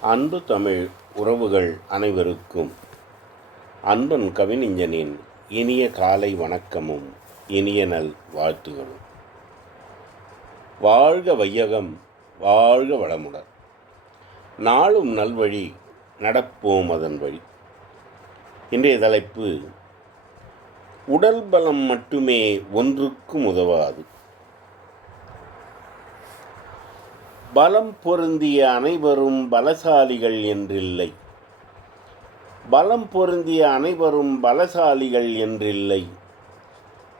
அன்பு தமிழ் உறவுகள் அனைவருக்கும் அன்பன் கவிஞனின் இனிய காலை வணக்கமும் இனிய நல் வாழ்த்துகளும். வாழ்க வையகம் வாழ்க வளமுடன். நாளும் நல்வழி நடப்போம் அதன் வழி. இன்றைய தலைப்பு உடல் பலம் மட்டுமே ஒன்றுக்கும் உதவாது. பலம் பொருந்திய அனைவரும் பலசாலிகள் என்றில்லை. பலம் பொருந்திய அனைவரும் பலசாலிகள் என்றில்லை.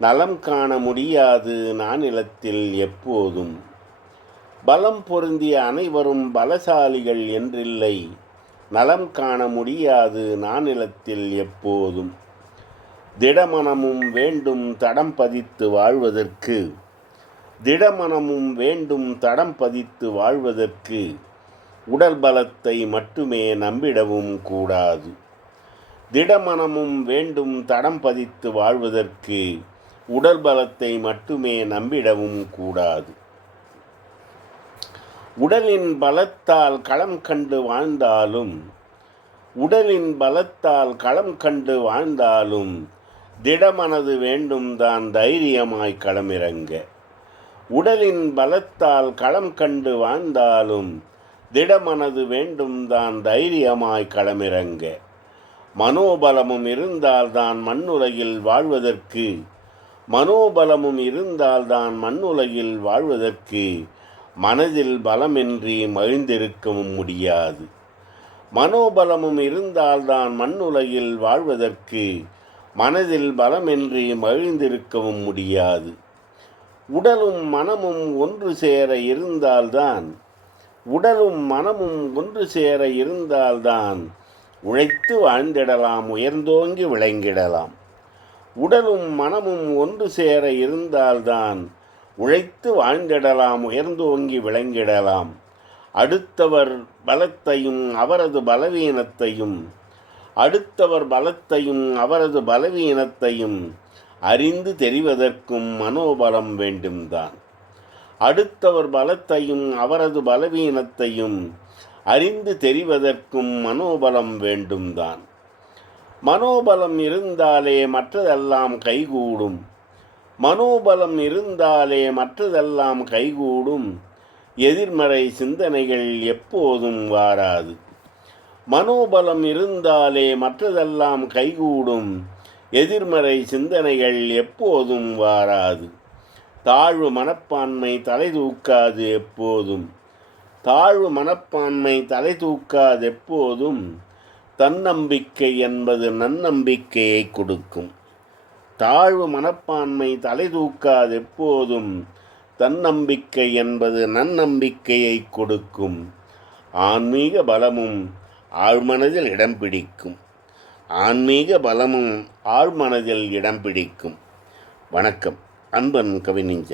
நலம் காண முடியாது நானிலத்தில் எப்போதும். பலம் பொருந்திய அனைவரும் பலசாலிகள் என்றில்லை. நலம் காண முடியாது நானிலத்தில் எப்போதும். திடமனமும் வேண்டும் தடம் பதித்து வாழ்வதற்கு. திடமனமும் வேண்டும் தடம் பதித்து வாழ்வதற்கு உடல் பலத்தை மட்டுமே நம்பிடவும் கூடாது. திடமனமும் வேண்டும் தடம் பதித்து வாழ்வதற்கு உடல் பலத்தை மட்டுமே நம்பிடவும் கூடாது. உடலின் பலத்தால் களம் கண்டு வாழ்ந்தாலும் உடலின் பலத்தால் களம் கண்டு வாழ்ந்தாலும் திடமனது வேண்டும் தான் தைரியமாய் களமிறங்க. உடலின் பலத்தால் களம் கண்டு வாழ்ந்தாலும் திடமனது வேண்டும் தான் தைரியமாய் களமிறங்க. மனோபலமும் இருந்தால்தான் மண்ணுலகில் வாழ்வதற்கு. மனோபலமும் இருந்தால்தான் மண்ணுலகில் வாழ்வதற்கு. மனதில் பலமின்றி மகிழ்ந்திருக்கவும் முடியாது. மனோபலமும் இருந்தால்தான் மண்ணுலகில் வாழ்வதற்கு. மனதில் பலமின்றி மகிழ்ந்திருக்கவும் முடியாது. உடலும் மனமும் ஒன்று சேர இருந்தால்தான் உடலும் மனமும் ஒன்று சேர இருந்தால்தான் உழைத்து வாழ்ந்திடலாம் உயர்ந்தோங்கி விளங்கிடலாம். உடலும் மனமும் ஒன்று சேர இருந்தால்தான் உழைத்து வாழ்ந்திடலாம் உயர்ந்தோங்கி விளங்கிடலாம். அடுத்தவர் பலத்தையும் அவரது பலவீனத்தையும் அடுத்தவர் பலத்தையும் அவரது பலவீனத்தையும் அறிந்து தெரிவதற்கும் மனோபலம் வேண்டும்தான். அடுத்தவர் பலத்தையும் அவரது பலவீனத்தையும் அறிந்து தெரிவதற்கும் மனோபலம் வேண்டும்தான். மனோபலம் இருந்தாலே மற்றதெல்லாம் கைகூடும். மனோபலம் இருந்தாலே மற்றதெல்லாம் கைகூடும். எதிர்மறை சிந்தனைகள் எப்போதும் வாராது. மனோபலம் இருந்தாலே மற்றதெல்லாம் கைகூடும். எதிர்மறை சிந்தனைகள் எப்போதும் வாராது. தாழ்வு மனப்பான்மை தலை தூக்காது எப்போதும். தாழ்வு மனப்பான்மை தலை தூக்காது எப்போதும். தன்னம்பிக்கை என்பது நன்னம்பிக்கையை கொடுக்கும். தாழ்வு மனப்பான்மை தலை தூக்காது எப்போதும். தன்னம்பிக்கை என்பது நன்னம்பிக்கையை கொடுக்கும். ஆன்மீக பலமும் ஆழ்மனதில் இடம் பிடிக்கும். ஆன்மீக பலமும் ஆழ்மனதில் இடம் பிடிக்கும். வணக்கம். அன்பன் கவிஞன்